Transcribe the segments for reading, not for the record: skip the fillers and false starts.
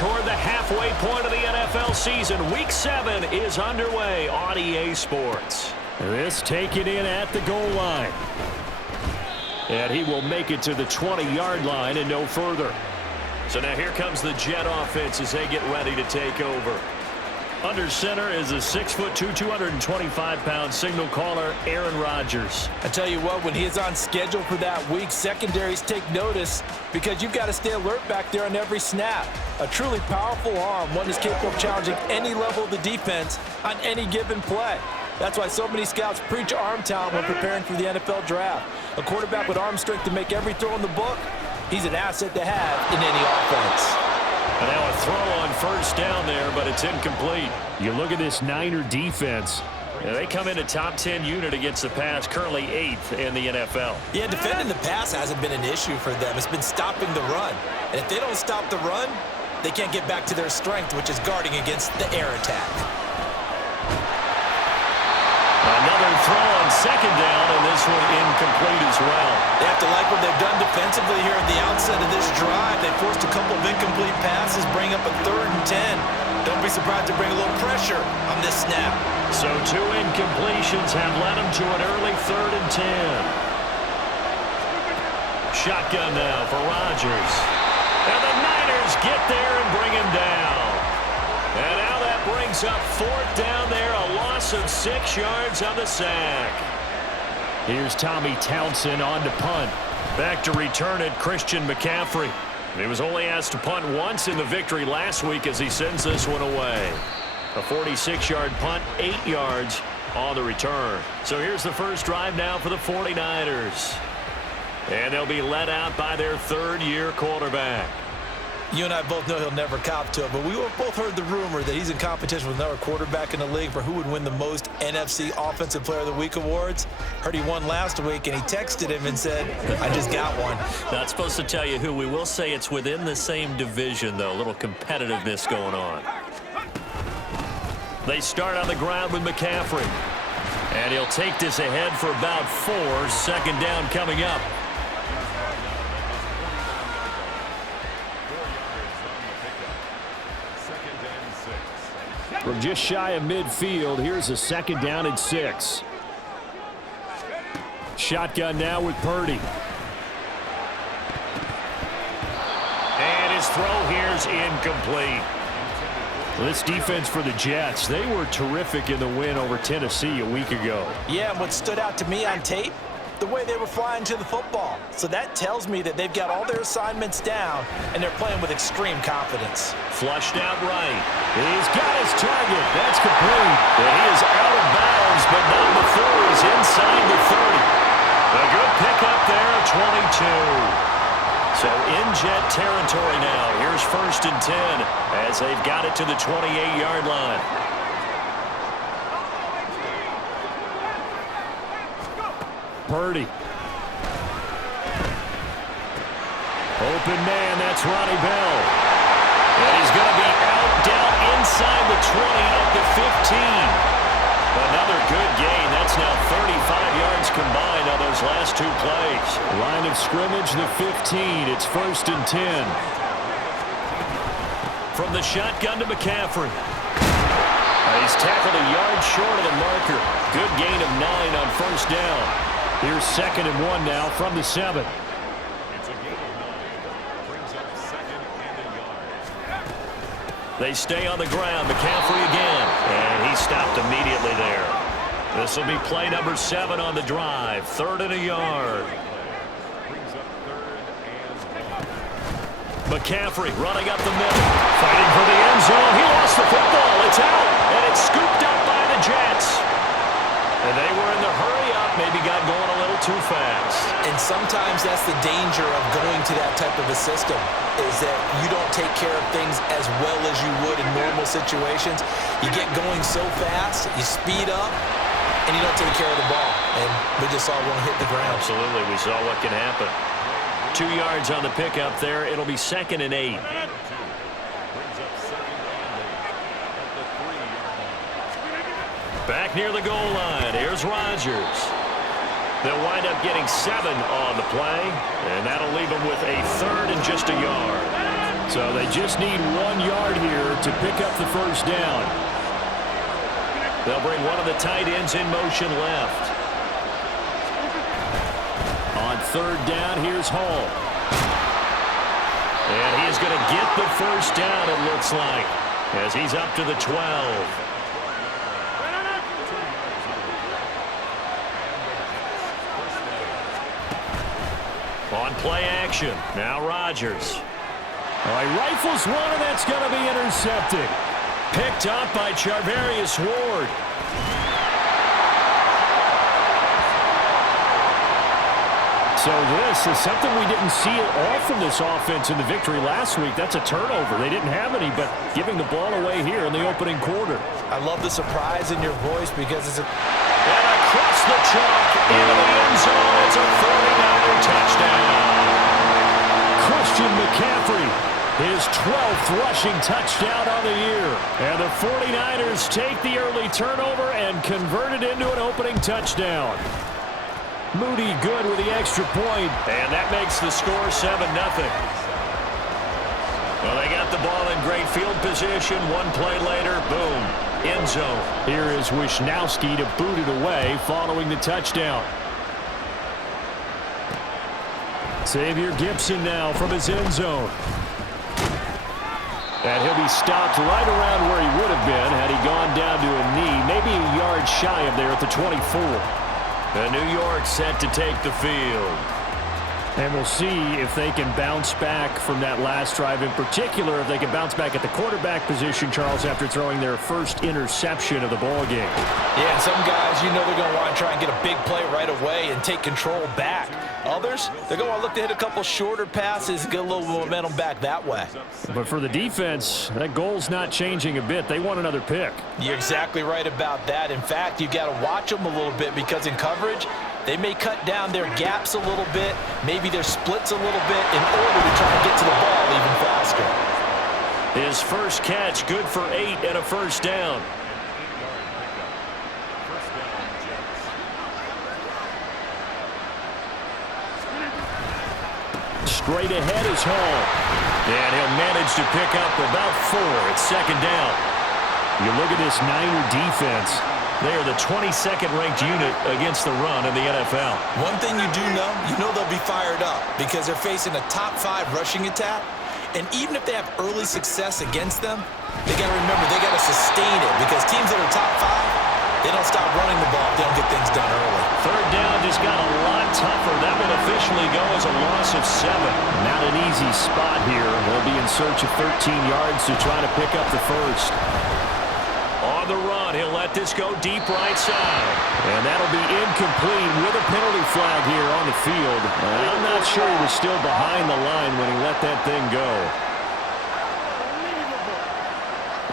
toward the halfway point of the NFL season. Week 7 is underway on EA Sports. This taken in at the goal line. And he will make it to the 20-yard line and no further. So now here comes the Jet offense as they get ready to take over. Under center is a 6'2", 225-pound signal caller, Aaron Rodgers. I tell you what, when he is on schedule for that week, secondaries take notice because you've got to stay alert back there on every snap. A truly powerful arm, one that's capable of challenging any level of the defense on any given play. That's why so many scouts preach arm talent when preparing for the NFL draft. A quarterback with arm strength to make every throw in the book, he's an asset to have in any offense. And now a throw on first down there, but it's incomplete. You look at this Niner defense. Yeah, they come in a top 10 unit against the pass, currently 8th in the NFL. Yeah, defending the pass hasn't been an issue for them. It's been stopping the run. And if they don't stop the run, they can't get back to their strength, which is guarding against the air attack. Another throw on second down, and this one incomplete as well. They have to like what they've done defensively here at the outset of this drive. They forced a couple of incomplete passes, bring up a 3rd and 10. Don't be surprised to bring a little pressure on this snap. So 2 incompletions have led them to an early 3rd and 10. Shotgun now for Rodgers. And the Niners get there and bring him down. And now that brings up 4th down there, a loss of 6 yards on the sack. Here's Tommy Townsend on to punt. Back to return it, Christian McCaffrey. He was only asked to punt once in the victory last week as he sends this one away. A 46-yard punt, 8 yards on the return. So here's the first drive now for the 49ers. And they'll be led out by their 3rd-year quarterback. You and I both know he'll never cop to it, but we both heard the rumor that he's in competition with another quarterback in the league for who would win the most NFC Offensive Player of the Week awards. Heard he won last week, and he texted him and said, I just got one. Not supposed to tell you who. We will say it's within the same division, though. A little competitiveness going on. They start on the ground with McCaffrey. And he'll take this ahead for about 4. 2nd down coming up. From just shy of midfield, here's a 2nd down and 6. Shotgun now with Purdy. And his throw here's incomplete. This defense for the Jets, they were terrific in the win over Tennessee a week ago. Yeah, and what stood out to me on tape, the way they were flying to the football. So that tells me that they've got all their assignments down, and they're playing with extreme confidence. Flushed out right. He's got his target. That's complete. And he is out of bounds, but not before he's inside the 30. A good pickup there at 22. So in Jet territory now. Here's 1st and 10 as they've got it to the 28-yard line. Purdy. Open man, that's Ronnie Bell. And he's going to be out, down inside the 20 at the 15. Another good gain. That's now 35 yards combined on those last 2 plays. Line of scrimmage, the 15. It's 1st and 10. From the shotgun to McCaffrey. He's tackled a yard short of the marker. Good gain of 9 on 1st down. Here's 2nd and 1 now from the 7. It's a gain of 9. Brings up 2nd and a yard. They stay on the ground. McCaffrey again. And he stopped immediately there. This will be play number 7 on the drive. 3rd and a yard. Brings up 3rd and 1. McCaffrey running up the middle. Fighting for the end zone. He lost the football. It's out. And it's scooped up by the Jets. And they were in the hurry up, maybe got going a little too fast. And sometimes that's the danger of going to that type of a system, is that you don't take care of things as well as you would in normal situations. You get going so fast, you speed up, and you don't take care of the ball. And we just saw one hit the ground. Absolutely, we saw what can happen. 2 yards on the pickup there. It'll be 2nd and 8. Back near the goal line. Here's Rodgers. They'll wind up getting 7 on the play, and that'll leave them with a 3rd and just a yard. So they just need 1 yard here to pick up the first down. They'll bring one of the tight ends in motion left. On third down, here's Hall. And he is going to get the first down, it looks like, as he's up to the 12. On play action, now Rodgers. All right, rifles one, and that's going to be intercepted. Picked up by Charvarius Ward. So this is something we didn't see at all from this offense in the victory last week. That's a turnover. They didn't have any, but giving the ball away here in the opening quarter. I love the surprise in your voice because it's a... And across the chalk into the end zone. It's a 49er touchdown. Christian McCaffrey, his 12th rushing touchdown on the year. And the 49ers take the early turnover and convert it into an opening touchdown. Moody good with the extra point. And that makes the score 7-0. Well, they got the ball in great field position. One play later, boom, end zone. Here is Wisnowski to boot it away following the touchdown. Xavier Gibson now from his end zone. And he'll be stopped right around where he would have been had he gone down to a knee, maybe a yard shy of there at the 24. And New York set to take the field. And we'll see if they can bounce back from that last drive. In particular, if they can bounce back at the quarterback position, Charles, after throwing their first interception of the ball game. Yeah, some guys, you know they're going to want to try and get a big play right away and take control back. Others, they're going to want to look to hit a couple shorter passes and get a little momentum back that way. But for the defense, that goal's not changing a bit. They want another pick. You're exactly right about that. In fact, you've got to watch them a little bit because in coverage, they may cut down their gaps a little bit, maybe their splits a little bit in order to try and get to the ball even faster. His first catch, good for 8 and a first down. Straight ahead is Hall. And he'll manage to pick up about 4. It's second down. You look at this Niner defense. They are the 22nd ranked unit against the run in the NFL. One thing you know they'll be fired up because they're facing a top 5 rushing attack. And even if they have early success against them, they got to remember they got to sustain it because teams that are top 5, they don't stop running the ball if they don't get things done early. Third down just got a lot tougher. That will officially go as a loss of 7. Not an easy spot here. They'll be in search of 13 yards to try to pick up the first. On the run, he'll let this go deep right side. And that'll be incomplete with a penalty flag here on the field. I'm not sure he was still behind the line when he let that thing go.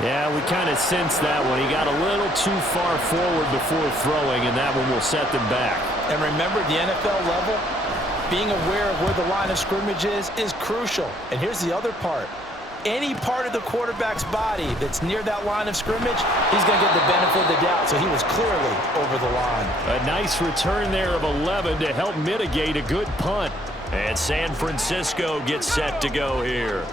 Yeah, we kind of sensed that one. He got a little too far forward before throwing, and that one will set them back. And remember, the NFL level, being aware of where the line of scrimmage is crucial. And here's the other part. Any part of the quarterback's body that's near that line of scrimmage, he's going to get the benefit of the doubt. So he was clearly over the line. A nice return there of 11 to help mitigate a good punt. And San Francisco gets set to go here.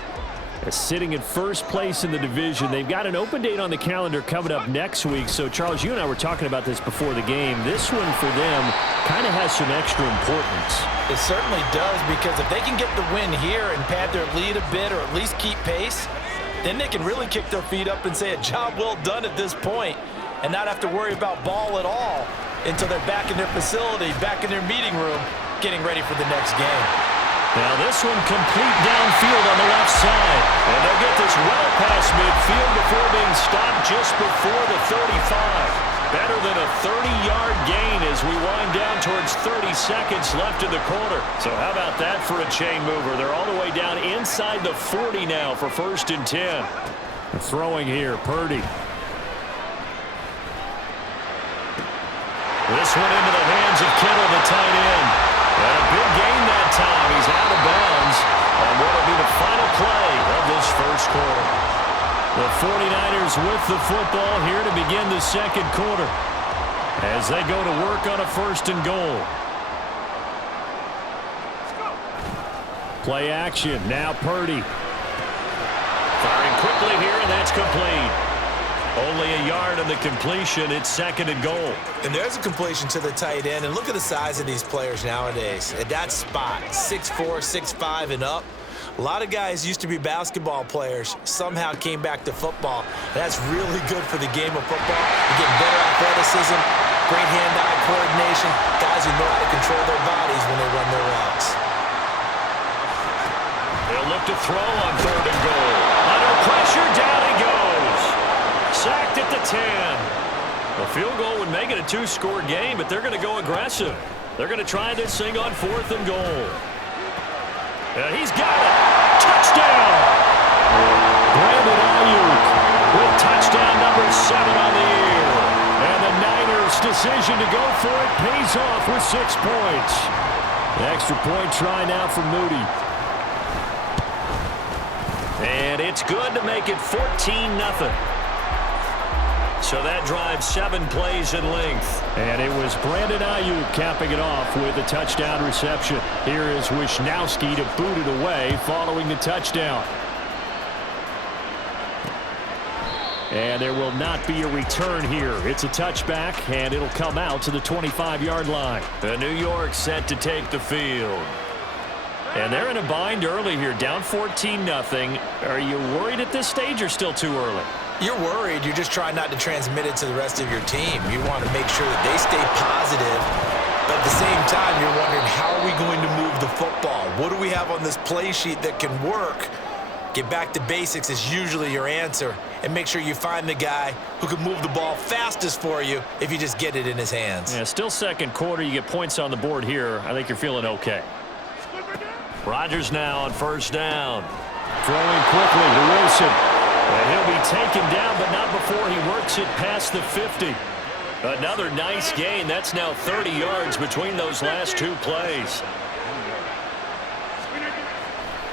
They're sitting in first place in the division. They've got an open date on the calendar coming up next week. So, Charles, you and I were talking about this before the game. This one for them kind of has some extra importance. It certainly does, because if they can get the win here and pad their lead a bit or at least keep pace, then they can really kick their feet up and say a job well done at this point and not have to worry about ball at all until they're back in their facility, back in their meeting room, getting ready for the next game. Now this one complete downfield on the left side. And they'll get this well past midfield before being stopped just before the 35. Better than a 30-yard gain as we wind down towards 30 seconds left in the quarter. So how about that for a chain mover? They're all the way down inside the 40 now for 1st and 10. Throwing here, Purdy. This one into the hands of Kittle, the tight end. And a big gain that time. He's out of bounds on what will be the final play of this first quarter. The 49ers with the football here to begin the second quarter as they go to work on a 1st and goal. Play action. Now Purdy. Firing quickly here, and that's complete. Only a yard on the completion. It's 2nd and goal. And there's a completion to the tight end. And look at the size of these players nowadays. At that spot, 6'4", 6'5", and up. A lot of guys used to be basketball players, somehow came back to football. That's really good for the game of football. You get better athleticism, great hand-eye coordination, guys who know how to control their bodies when they run their routes. They'll look to throw on 3rd and goal. Under pressure, down he goes. Sacked at the 10. A field goal would make it a 2-score game, but they're going to go aggressive. They're going to try this thing on 4th and goal. And he's got it. Touchdown! Brandon Ayuk with touchdown number 7 on the year. And the Niners' decision to go for it pays off with 6 points. The extra point try now for Moody. And it's good to make it 14-0. So that drives 7 plays in length. And it was Brandon Ayuk capping it off with a touchdown reception. Here is Wisnowski to boot it away following the touchdown. And there will not be a return here. It's a touchback, and it'll come out to the 25-yard line. The New York set to take the field. And they're in a bind early here, down 14-0. Are you worried at this stage or still too early? You're worried. You're just trying not to transmit it to the rest of your team. You want to make sure that they stay positive. But at the same time, you're wondering, how are we going to move the football? What do we have on this play sheet that can work? Get back to basics is usually your answer. And make sure you find the guy who can move the ball fastest for you if you just get it in his hands. Yeah, still 2nd quarter. You get points on the board here. I think you're feeling okay. Rodgers now on 1st down. Throwing quickly to Wilson. And he'll be taken down, but not before he works it past the 50. Another nice gain. That's now 30 yards between those last 2 plays.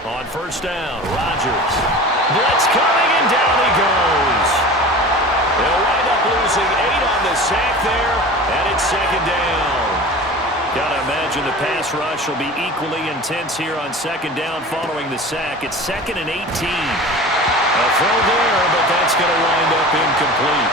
On 1st down, Rodgers. Blitz coming, and down he goes. They'll wind up losing 8 on the sack there, and it's 2nd down. Gotta imagine the pass rush will be equally intense here on 2nd down following the sack. It's 2nd and 18. A throw there, but that's going to wind up incomplete.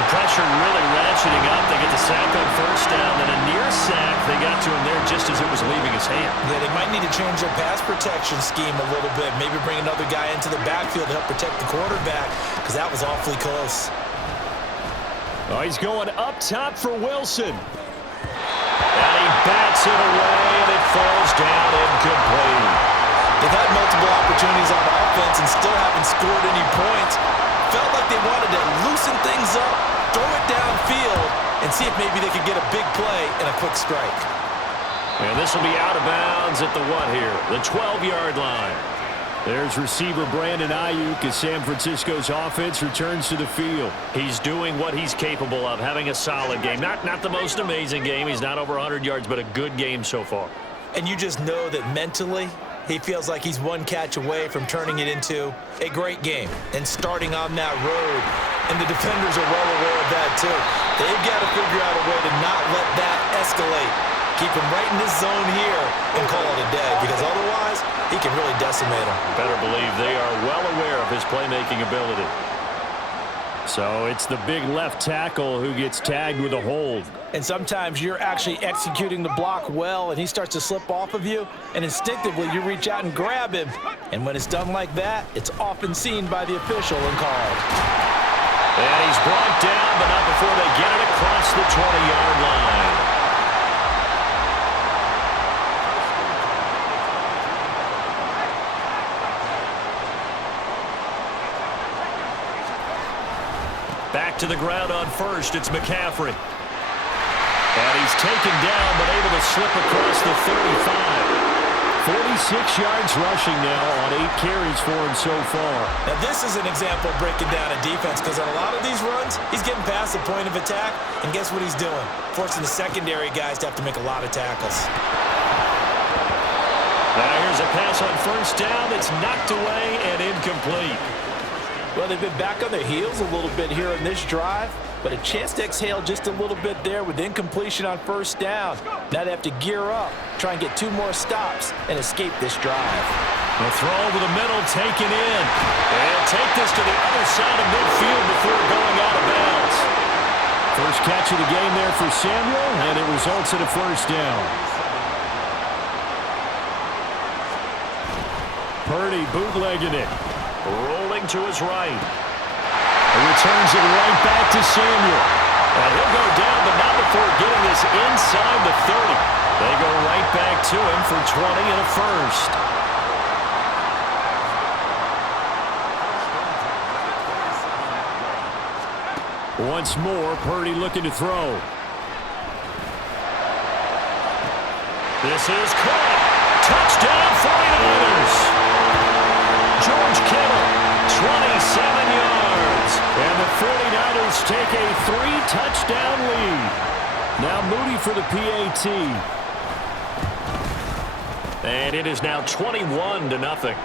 The pressure really ratcheting up. They get the sack on 1st down, then a near sack. They got to him there just as it was leaving his hand. Yeah, they might need to change their pass protection scheme a little bit. Maybe bring another guy into the backfield to help protect the quarterback, because that was awfully close. Oh, he's going up top for Wilson. And he bats it away, and it falls down incomplete. They've had multiple opportunities on offense and still haven't scored any points. Felt like they wanted to loosen things up, throw it downfield, and see if maybe they could get a big play and a quick strike. And this will be out of bounds at the what here? The 12-yard line. There's receiver Brandon Ayuk as San Francisco's offense returns to the field. He's doing what he's capable of, having a solid game. Not the most amazing game. He's not over 100 yards, but a good game so far. And you just know that mentally, he feels like he's one catch away from turning it into a great game and starting on that road. And the defenders are well aware of that, too. They've got to figure out a way to not let that escalate. Keep him right in this zone here and call it a day, because otherwise he can really decimate him. Better believe they are well aware of his playmaking ability. So it's the big left tackle who gets tagged with a hold. And sometimes you're actually executing the block well, and he starts to slip off of you, and instinctively you reach out and grab him. And when it's done like that, it's often seen by the official and called. And he's brought down, but not before they get it across the 20-yard line. Back to the ground on 1st. It's McCaffrey. And he's taken down, but able to slip across the 35. 46 yards rushing now on 8 carries for him so far. Now this is an example of breaking down a defense, because on a lot of these runs, he's getting past the point of attack, and guess what he's doing? Forcing the secondary guys to have to make a lot of tackles. Now here's a pass on 1st down that's knocked away and incomplete. Well, they've been back on their heels a little bit here in this drive, but a chance to exhale just a little bit there with incompletion on 1st down. Now they have to gear up, try and get 2 more stops, and escape this drive. The throw over the middle, taken in. And take this to the other side of midfield before going out of bounds. First catch of the game there for Samuel, and it results in a first down. Purdy bootlegging it. Rolling to his right. He returns it right back to Samuel. And he'll go down, but not before getting this inside the 30. They go right back to him for 20 and a first. Once more, Purdy looking to throw. This is caught. Touchdown 49ers. George Kittle, 27 yards. And the 49ers take a 3-touchdown lead. Now Moody for the PAT. And it is now 21-0.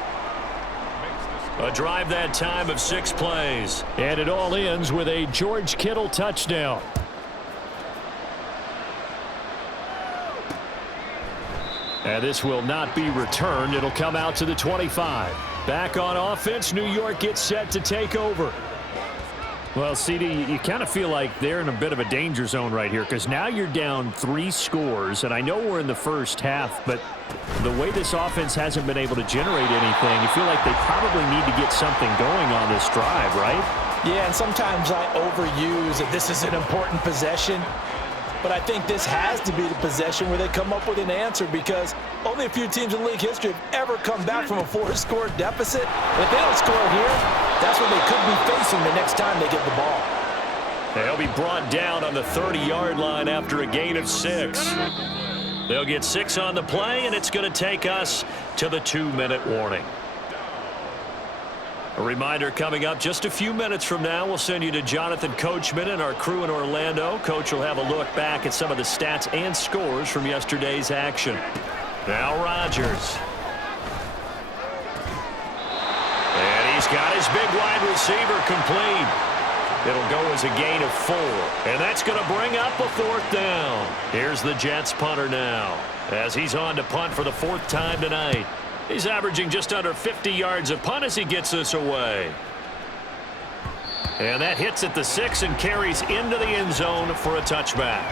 A drive that time of 6 plays. And it all ends with a George Kittle touchdown. And this will not be returned. It'll come out to the 25. Back on offense, New York gets set to take over. Well, CD, you kind of feel like they're in a bit of a danger zone right here because now you're down 3 scores, and I know we're in the first half, but the way this offense hasn't been able to generate anything, you feel like they probably need to get something going on this drive, right? Yeah, and sometimes I overuse that this is an important possession, but I think this has to be the possession where they come up with an answer because only a few teams in league history have ever come back from a 4-score deficit. And if they don't score here, that's what they could be facing the next time they get the ball. They'll be brought down on the 30-yard line after a gain of 6. They'll get 6 on the play, and it's going to take us to the 2-minute warning. A reminder coming up just a few minutes from now, we'll send you to Jonathan Coachman and our crew in Orlando. Coach will have a look back at some of the stats and scores from yesterday's action. Now Rodgers. And he's got his big wide receiver complete. It'll go as a gain of 4. And that's going to bring up a 4th down. Here's the Jets punter now as he's on to punt for the 4th time tonight. He's averaging just under 50 yards a punt as he gets this away. And that hits at the 6 and carries into the end zone for a touchback.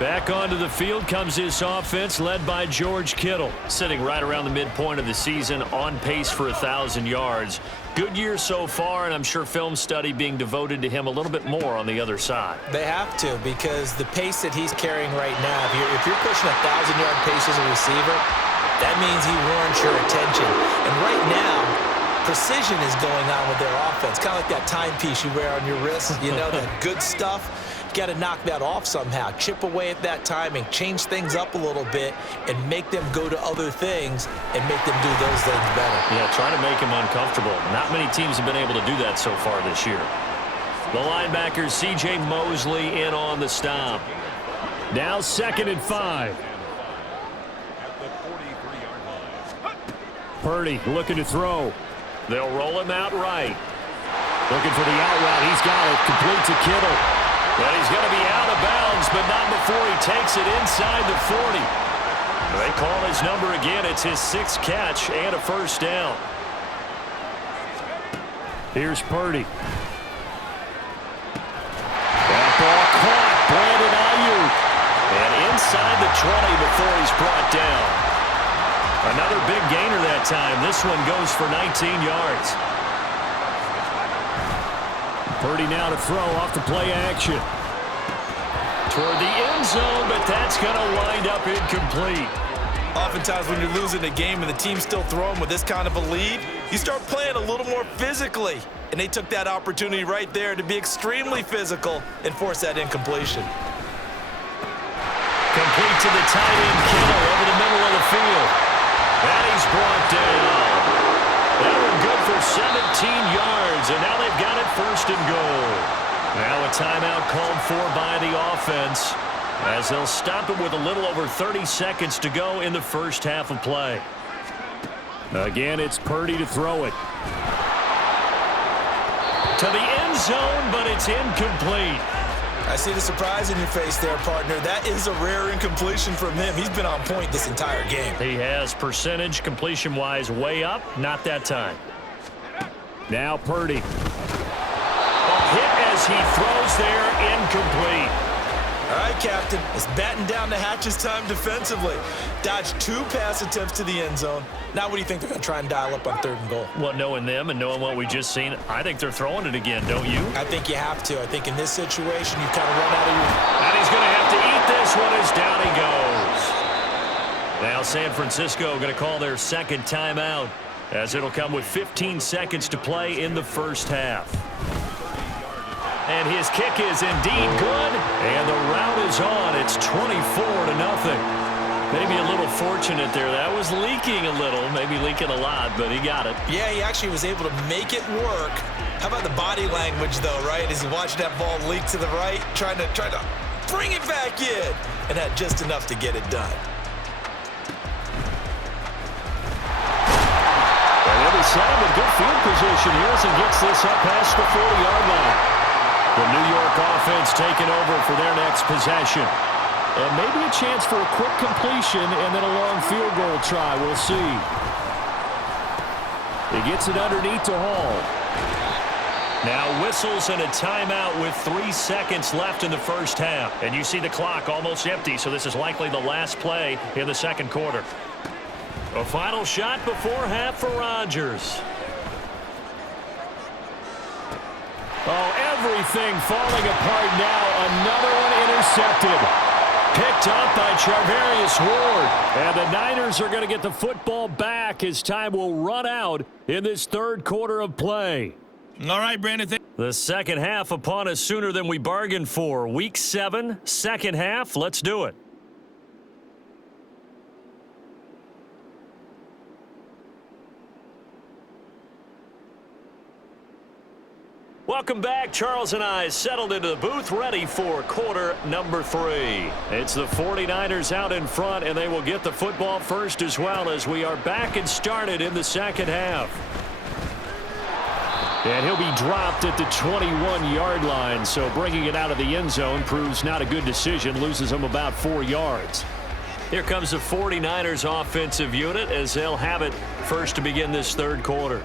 Back onto the field comes this offense led by George Kittle. Sitting right around the midpoint of the season, on pace for 1,000 yards. Good year so far, and I'm sure film study being devoted to him a little bit more on the other side. They have to because the pace that he's carrying right now, if you're pushing 1,000-yard pace as a receiver, that means he warrants your attention. And right now, precision is going on with their offense. Kind of like that timepiece you wear on your wrist, you know, that good stuff. You got to knock that off somehow. Chip away at that timing, change things up a little bit, and make them go to other things and make them do those things better. Yeah, try to make him uncomfortable. Not many teams have been able to do that so far this year. The linebacker, C.J. Mosley, in on the stop. Now 2nd and 5. Purdy looking to throw. They'll roll him out right. Looking for the out route. He's got it. Complete to Kittle. But he's going to be out of bounds, but not before he takes it inside the 40. They call his number again. It's his 6th catch and a first down. Here's Purdy. That ball caught. Brandon Ayuk. And inside the 20 before he's brought down. Another big gainer that time. This one goes for 19 yards. Purdy now to throw off the play action. Toward the end zone, but that's going to wind up incomplete. Oftentimes when you're losing a game and the team's still throwing with this kind of a lead, you start playing a little more physically. And they took that opportunity right there to be extremely physical and force that incompletion. Complete to the tight end, Kittle, over the middle of the field. And he's brought down. That one good for 17 yards, and now they've got it 1st and goal. Now a timeout called for by the offense as they'll stop it with a little over 30 seconds to go in the first half of play. Again, it's Purdy to throw it. To the end zone, but it's incomplete. I see the surprise in your face there, partner. That is a rare incompletion from him. He's been on point this entire game. He has percentage completion-wise way up. Not that time. Now Purdy. Hit as he throws there, incomplete. All right, Captain. It's batten down the hatches time defensively. Dodged 2 pass attempts to the end zone. Now what do you think they're going to try and dial up on 3rd and goal? Well, knowing them and knowing what we just seen, I think they're throwing it again, don't you? I think you have to. I think in this situation, you kind of run out of your... And he's going to have to eat this one as down he goes. Now San Francisco going to call their second timeout, as it'll come with 15 seconds to play in the first half. And his kick is indeed good, and the route is on. It's 24-0. Maybe a little fortunate there. That was leaking a little, maybe leaking a lot, but he got it. Yeah, he actually was able to make it work. How about the body language, though, right? As he watched that ball leak to the right, trying to bring it back in, and had just enough to get it done. And he'll be set up in good field position here as he gets this up past the 40-yard line. The New York offense taking over for their next possession. And maybe a chance for a quick completion and then a long field goal try. We'll see. He gets it underneath to Hall. Now whistles and a timeout with 3 seconds left in the first half. And you see the clock almost empty, so this is likely the last play in the second quarter. A final shot before half for Rodgers. Oh, everything falling apart now. Another one intercepted. Picked up by Charvarius Ward. And the Niners are going to get the football back as time will run out in this third quarter of play. All right, Brandon. The second half upon us sooner than we bargained for. Week 7, second half. Let's do it. Welcome back. Charles and I settled into the booth ready for quarter number 3. It's the 49ers out in front, and they will get the football first as well as we are back and started in the second half. And he'll be dropped at the 21-yard line, so bringing it out of the end zone proves not a good decision, loses him about 4 yards. Here comes the 49ers offensive unit as they'll have it first to begin this third quarter.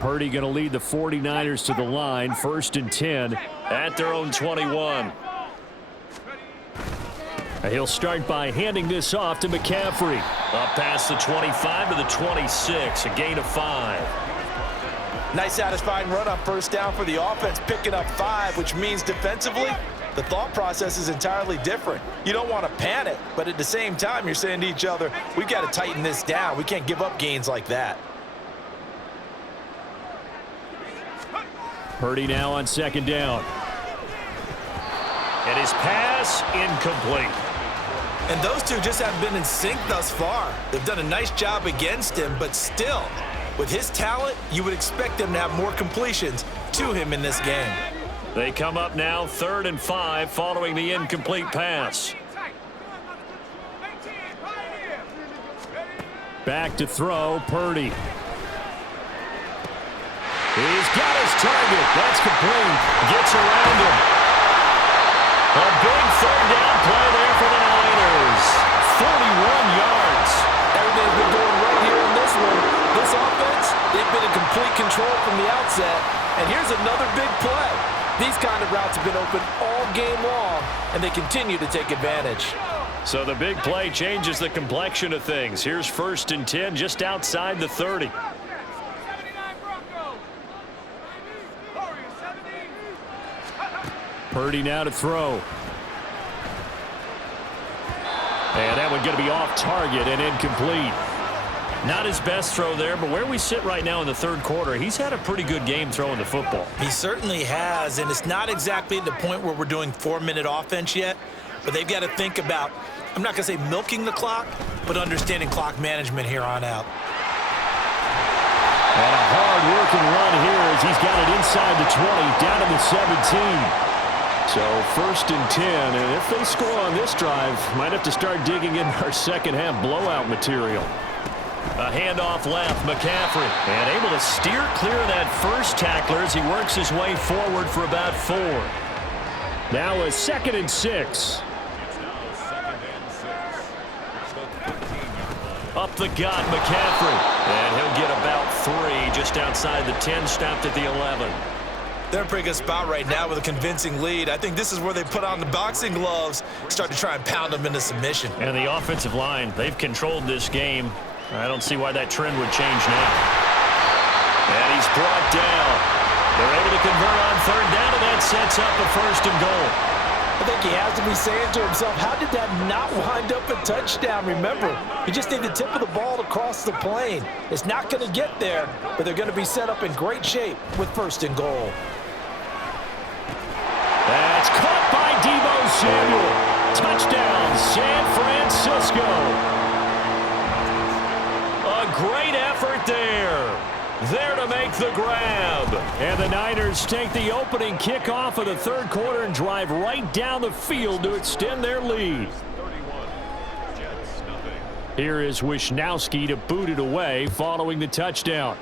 Purdy going to lead the 49ers to the line, 1st and 10. At their own 21. He'll start by handing this off to McCaffrey. Up past the 25 to the 26, a gain of 5. Nice satisfying run on first down for the offense, picking up 5, which means defensively, the thought process is entirely different. You don't want to panic, but at the same time, you're saying to each other, we've got to tighten this down. We can't give up gains like that. Purdy now on second down. And his pass incomplete. And those two just haven't been in sync thus far. They've done a nice job against him, but still, with his talent, you would expect them to have more completions to him in this game. They come up now 3rd and 5 following the incomplete pass. Back to throw, Purdy. He's got his target. That's complete. Gets around him. A big 3rd down play there for the Niners. 41 yards. Everything's been going right here in this one. This offense, they've been in complete control from the outset. And here's another big play. These kind of routes have been open all game long, and they continue to take advantage. So the big play changes the complexion of things. Here's 1st and 10 just outside the 30. Purdy now to throw. And that one going to be off target and incomplete. Not his best throw there, but where we sit right now in the third quarter, he's had a pretty good game throwing the football. He certainly has, and it's not exactly the point where we're doing 4-minute offense yet, but they've got to think about, I'm not going to say milking the clock, but understanding clock management here on out. And a hard-working run here as he's got it inside the 20, down to the 17. So 1st and 10, and if they score on this drive, might have to start digging in our second half blowout material. A handoff left, McCaffrey, and able to steer clear of that first tackler as he works his way forward for about 4. Now a 2nd and 6. It's now 2nd and 6. It's the 13-yard line. Up the gut, McCaffrey. And he'll get about 3 just outside the 10, stopped at the 11. They're in a pretty good spot right now with a convincing lead. I think this is where they put on the boxing gloves, start to try and pound them into submission. And the offensive line, they've controlled this game. I don't see why that trend would change now. And he's brought down. They're able to convert on 3rd down, and that sets up a 1st and goal. I think he has to be saying to himself, how did that not wind up a touchdown? Remember, you just need the tip of the ball to cross the plane. It's not going to get there, but they're going to be set up in great shape with 1st and goal. That's caught by Deebo Samuel. Touchdown, San Francisco. A great effort there. There to make the grab. And the Niners take the opening kickoff of the 3rd quarter and drive right down the field to extend their lead. 31. Jets, nothing. Here is Wisnowski to boot it away following the touchdown.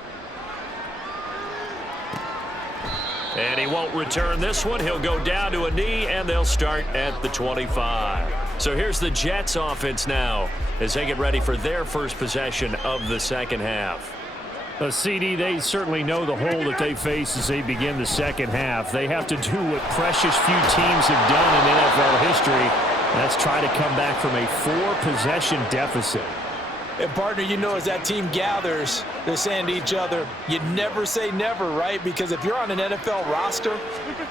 And he won't return this one. He'll go down to a knee, and they'll start at the 25. So here's the Jets offense now as they get ready for their first possession of the 2nd half. CD, they certainly know the hole that they face as they begin the 2nd half. They have to do what precious few teams have done in NFL history. That's try to come back from a 4-possession deficit. And, partner, you know, as that team gathers, they're saying to each other, you never say never, right? Because if you're on an NFL roster,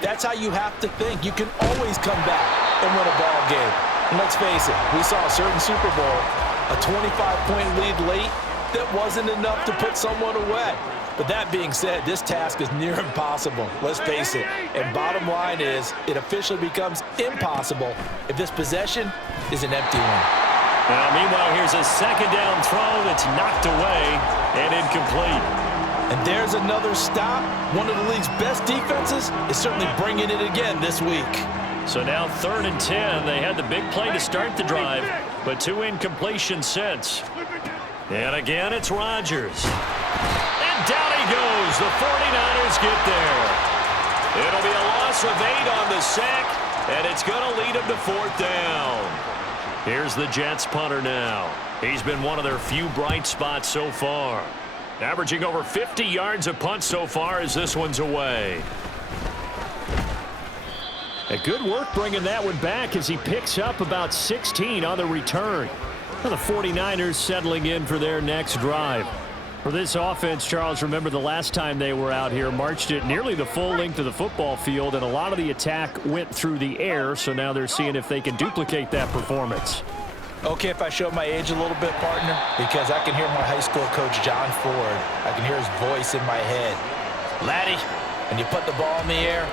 that's how you have to think. You can always come back and win a ball game. And let's face it, we saw a certain Super Bowl, a 25-point lead late, that wasn't enough to put someone away. But that being said, this task is near impossible. Let's face it. And bottom line is, it officially becomes impossible if this possession is an empty one. Now, meanwhile, here's a 2nd down throw that's knocked away and incomplete. And there's another stop. One of the league's best defenses is certainly bringing it again this week. So now 3rd and 10. They had the big play to start the drive, but 2 incompletions since. And again, it's Rodgers. And down he goes. The 49ers get there. It'll be a loss of 8 on the sack, and it's going to lead them to 4th down. Here's the Jets punter now. He's been one of their few bright spots so far. Averaging over 50 yards a punt so far as this one's away. A good work bringing that one back as he picks up about 16 on the return. The 49ers settling in for their next drive. For this offense, Charles, remember the last time they were out here, marched it nearly the full length of the football field, and a lot of the attack went through the air, so now they're seeing if they can duplicate that performance. Okay, if I show my age a little bit, partner, because I can hear my high school coach, John Ford. I can hear his voice in my head. Laddie, when you put the ball in the air,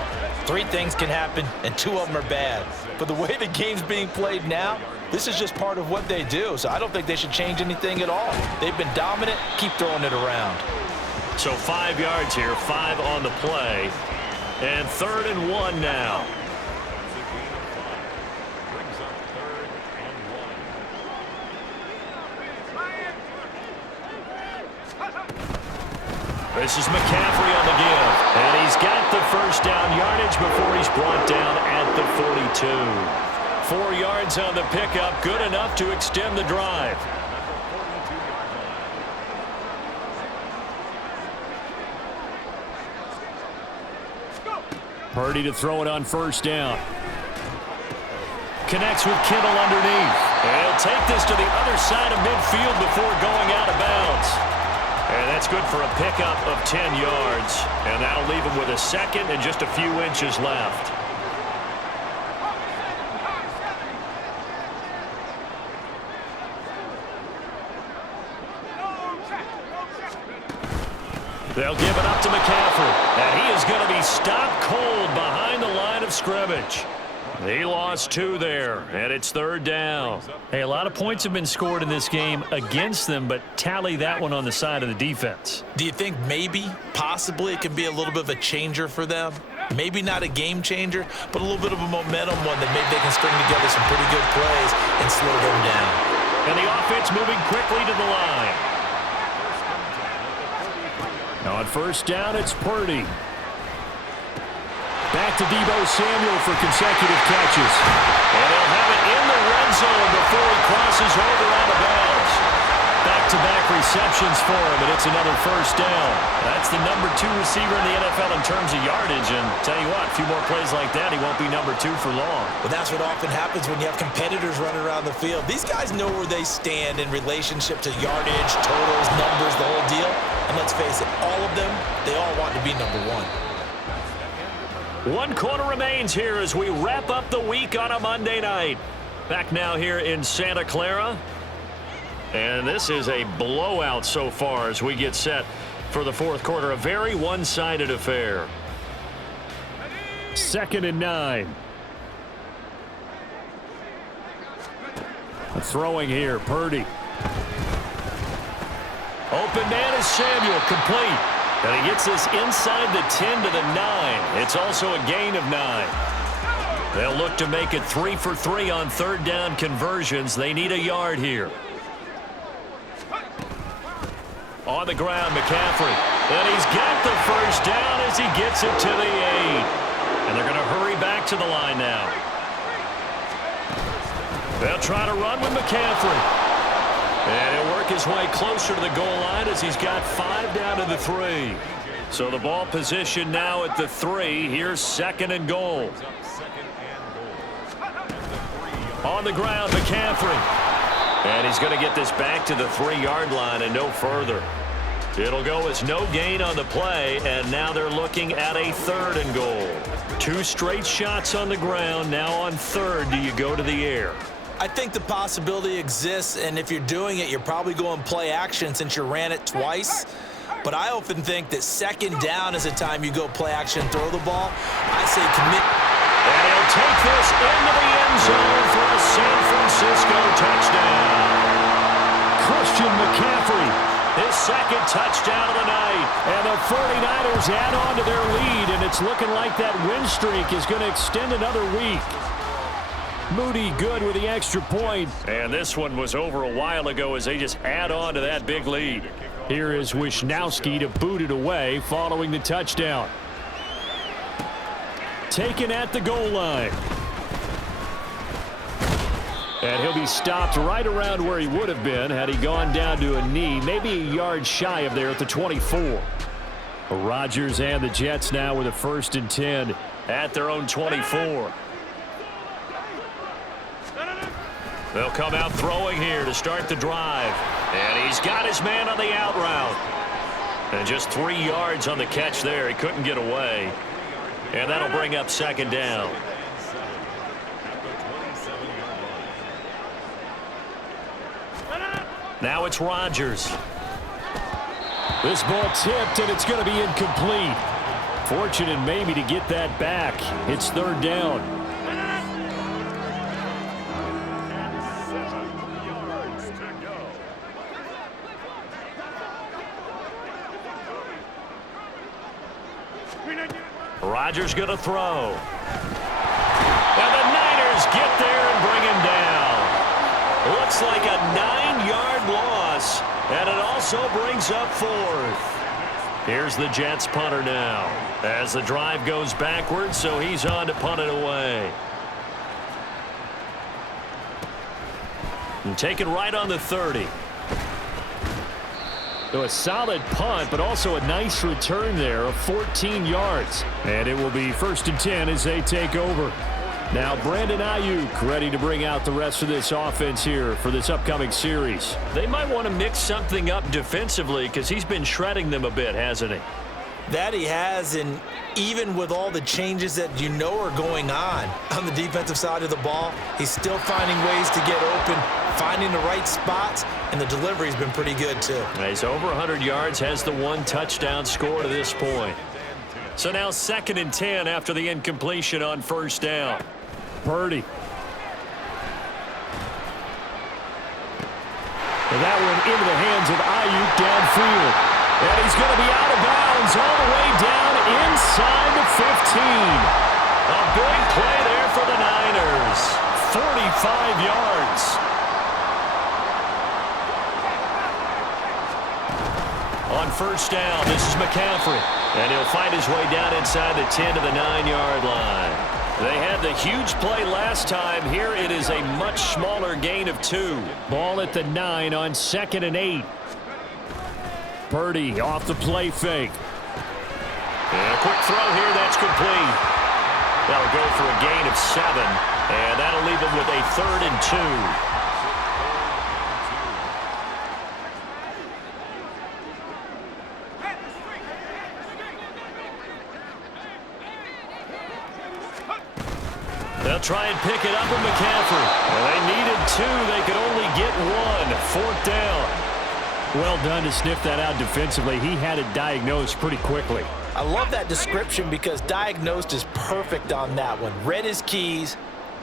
3 things can happen, and 2 of them are bad. But the way the game's being played now, this is just part of what they do, so I don't think they should change anything at all. They've been dominant. Keep throwing it around. So 5 yards here, 5 on the play, and 3rd and 1 now. Brings up 3rd and 1. This is McCaffrey on the give, and he's got the 1st down yardage before he's brought down at the 42. 4 yards on the pickup, good enough to extend the drive. Purdy to throw it on 1st down. Connects with Kittle underneath. And he'll take this to the other side of midfield before going out of bounds. And that's good for a pickup of 10 yards. And that'll leave him with a 2nd and just a few inches left. They'll give it up to McCaffrey. And he is going to be stopped cold behind the line of scrimmage. He lost 2 there, and it's 3rd down. Hey, a lot of points have been scored in this game against them, but tally that one on the side of the defense. Do you think maybe, possibly, it can be a little bit of a changer for them? Maybe not a game changer, but a little bit of a momentum one that maybe they can string together some pretty good plays and slow them down. And the offense moving quickly to the line. On 1st down, it's Purdy. Back to Deebo Samuel for consecutive catches. And he'll have it in the red zone before he crosses over out of bounds. Back-to-back receptions for him, and it's another first down. That's the number 2 receiver in the NFL in terms of yardage, and tell you what, a few more plays like that, he won't be number 2 for long. But that's what often happens when you have competitors running around the field. These guys know where they stand in relationship to yardage, totals, numbers, the whole deal. And let's face it, all of them, they all want to be number 1. 1 quarter remains here as we wrap up the week on a Monday night. Back now here in Santa Clara. And this is a blowout so far as we get set for the fourth quarter. A very one-sided affair. 2nd and 9. Throwing here, Purdy. Open man is Samuel, complete. And he gets this inside the 10 to the 9. It's also a gain of 9. They'll look to make it 3 for 3 on third down conversions. They need a yard here. On the ground, McCaffrey. And he's got the first down as he gets it to the 8. And they're going to hurry back to the line now. They'll try to run with McCaffrey. And he'll work his way closer to the goal line as he's got 5 down to the 3. So the ball position now at the 3. Here's 2nd and goal. On the ground, McCaffrey. And he's going to get this back to the 3-yard line and no further. It'll go as no gain on the play, and now they're looking at a 3rd and goal. 2 straight shots on the ground. Now on 3rd, do you go to the air? I think the possibility exists, and if you're doing it, you're probably going play action since you ran it twice. But I often think that 2nd down is the time you go play action and throw the ball. I say commit. And he'll take this into the end zone for a San Francisco touchdown. Christian McCaffrey. His 2nd touchdown of the night. And the 49ers add on to their lead, and it's looking like that win streak is going to extend another week. Moody good with the extra point. And this one was over a while ago as they just add on to that big lead. Here is Wisnowski to boot it away following the touchdown. Taken at the goal line. And he'll be stopped right around where he would have been had he gone down to a knee, maybe a yard shy of there at the 24. Rodgers and the Jets now with a 1st and 10 at their own 24. They'll come out throwing here to start the drive. And he's got his man on the out route. And just 3 yards on the catch there. He couldn't get away. And that'll bring up 2nd down. Now it's Rodgers. This ball tipped, and it's going to be incomplete. Fortunate maybe to get that back. It's 3rd down. Rodgers going to throw. And the Niners get there and bring him down. Looks like a 9-yard loss, and it also brings up 4th. Here's the Jets punter now as the drive goes backwards, so he's on to punt it away. And taken right on the 30. So a solid punt, but also a nice return there of 14 yards. And it will be 1st and 10 as they take over. Now Brandon Ayuk ready to bring out the rest of this offense here for this upcoming series. They might want to mix something up defensively because he's been shredding them a bit, hasn't he? That he has, and even with all the changes that you know are going on the defensive side of the ball, he's still finding ways to get open, finding the right spots, and the delivery's been pretty good too. He's over 100 yards, has the 1 touchdown score to this point. So now 2nd and 10 after the incompletion on 1st down. Purdy. And that one into the hands of Ayuk downfield. And he's going to be out of bounds all the way down inside the 15. A big play there for the Niners. 45 yards. On first down. This is McCaffrey. And he'll find his way down inside the 10 to the 9-yard line. They had the huge play last time. Here it is a much smaller gain of 2. Ball at the 9 on 2nd and 8. Purdy off the play fake. And a quick throw here. That's complete. That'll go for a gain of 7. And that'll leave them with a 3rd and 2. They'll try and pick it up with McCaffrey. Well, they needed 2. They could only get 1. 4th down. Well done to sniff that out defensively. He had it diagnosed pretty quickly. I love that description because diagnosed is perfect on that one. Read his keys,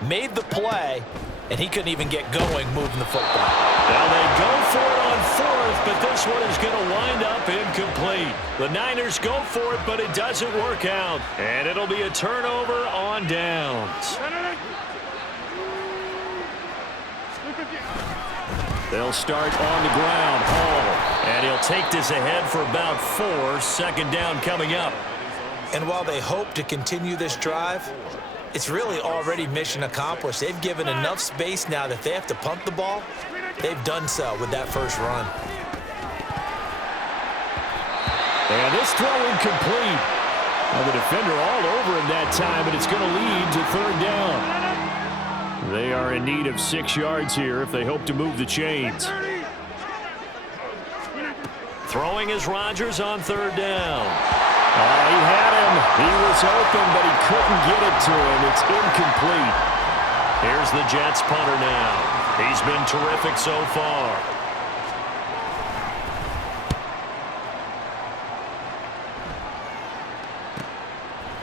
made the play, and he couldn't even get going moving the football. Now they go for it on 4th, but this one is going to wind up incomplete. The Niners go for it, but it doesn't work out. And it'll be a turnover on downs. They'll start on the ground. Hall. And he'll take this ahead for about 4. 2nd down coming up. And while they hope to continue this drive, it's really already mission accomplished. They've given enough space now that they have to punt the ball. They've done so with that first run. And this throw incomplete. Well, the defender all over him that time, and it's going to lead to 3rd down. They are in need of 6 yards here if they hope to move the chains. Throwing is Rodgers on 3rd down. He had him. He was open, but he couldn't get it to him. It's incomplete. Here's the Jets punter now. He's been terrific so far.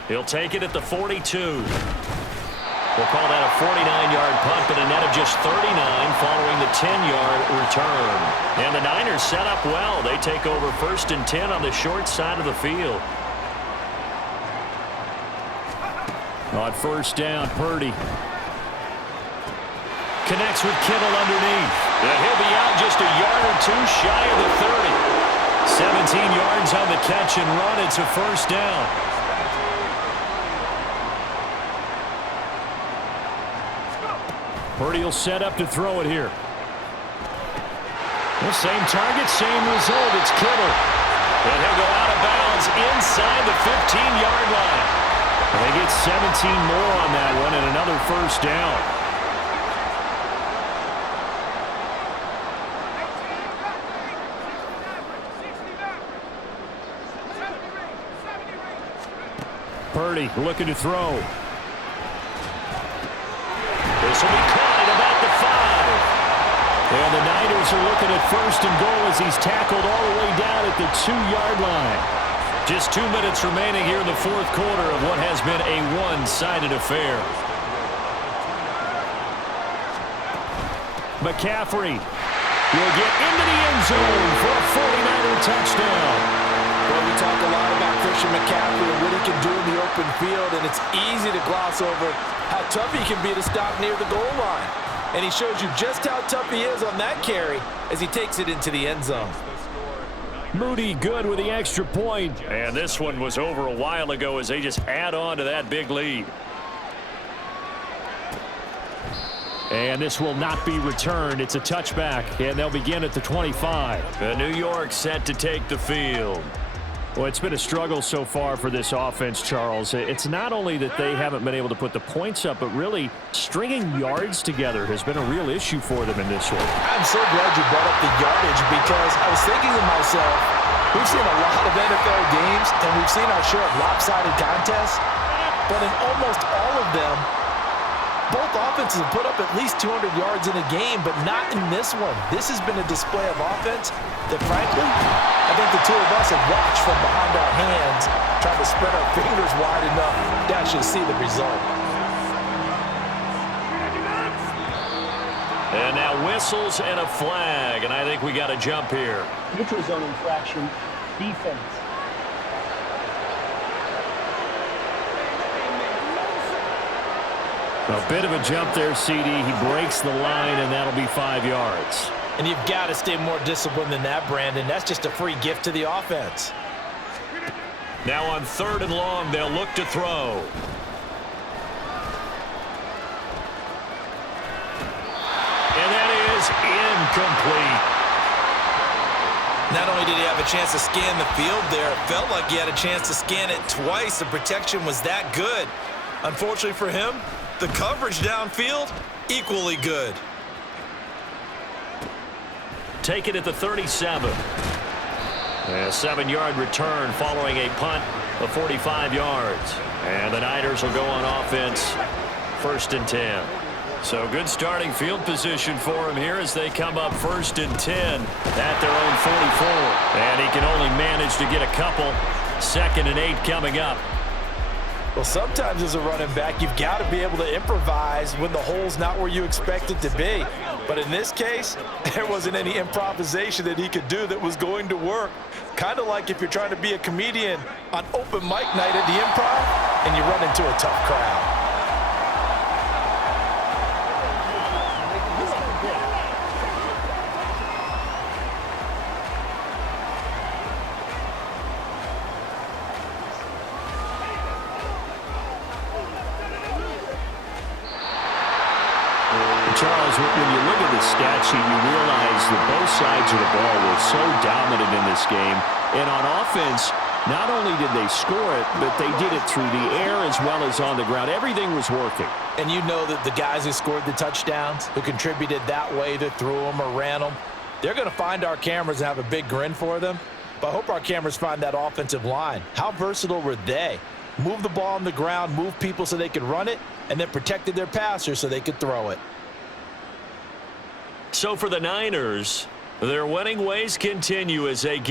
He'll take it at the 42. We'll call that a 49-yard punt, but a net of just 39 following the 10-yard return. And the Niners set up well. They take over 1st and 10 on the short side of the field. On 1st down, Purdy connects with Kittle underneath. And he'll be out just a yard or 2 shy of the 30. 17 yards on the catch and run. It's a 1st down. Purdy will set up to throw it here. The same target, same result. It's Kittle. And he'll go out of bounds inside the 15-yard line. They get 17 more on that one and another 1st down. Purdy looking to throw. This will be caught at about the 5. And the Niners are looking at 1st and goal as he's tackled all the way down at the 2-yard line. Just 2 minutes remaining here in the 4th quarter of what has been a one-sided affair. McCaffrey will get into the end zone for a 49er touchdown. Well, we talk a lot about Christian McCaffrey and what he can do in the open field, and it's easy to gloss over how tough he can be to stop near the goal line. And he shows you just how tough he is on that carry as he takes it into the end zone. Moody good with the extra point. And this one was over a while ago as they just add on to that big lead. And this will not be returned. It's a touchback, and they'll begin at the 25. New York set to take the field. Well, it's been a struggle so far for this offense, Charles. It's not only that they haven't been able to put the points up, but really stringing yards together has been a real issue for them in this one. I'm so glad you brought up the yardage because I was thinking to myself, we've seen a lot of NFL games and we've seen our share of lopsided contests, but in almost all of them, both offenses have put up at least 200 yards in a game, but not in this one. This has been a display of offense that, frankly, I think the two of us have watched from behind our hands, trying to spread our fingers wide enough to actually see the result. And now whistles and a flag, and I think we got a jump here. Neutral zone infraction, defense. A bit of a jump there, CD. He breaks the line, and that'll be 5 yards. And you've got to stay more disciplined than that, Brandon. That's just a free gift to the offense. Now on 3rd and long, they'll look to throw. And that is incomplete. Not only did he have a chance to scan the field there, it felt like he had a chance to scan it twice. The protection was that good. Unfortunately for him, the coverage downfield, equally good. Take it at the 37. A 7-yard return following a punt of 45 yards. And the Niners will go on offense, 1st and 10. So good starting field position for him here as they come up 1st and 10 at their own 44. And he can only manage to get a couple. 2nd and 8 coming up. Well, sometimes as a running back, you've got to be able to improvise when the hole's not where you expect it to be. But in this case, there wasn't any improvisation that he could do that was going to work. Kind of like if you're trying to be a comedian on open mic night at the Improv and you run into a tough crowd. Charles, when you look at the stat sheet, you realize that both sides of the ball were so dominant in this game. And on offense, not only did they score it, but they did it through the air as well as on the ground. Everything was working. And you know that the guys who scored the touchdowns, who contributed that way, that threw them or ran them, they're going to find our cameras and have a big grin for them. But I hope our cameras find that offensive line. How versatile were they? Move the ball on the ground, move people so they could run it, and then protected their passers so they could throw it. So for the Niners, their winning ways continue as they get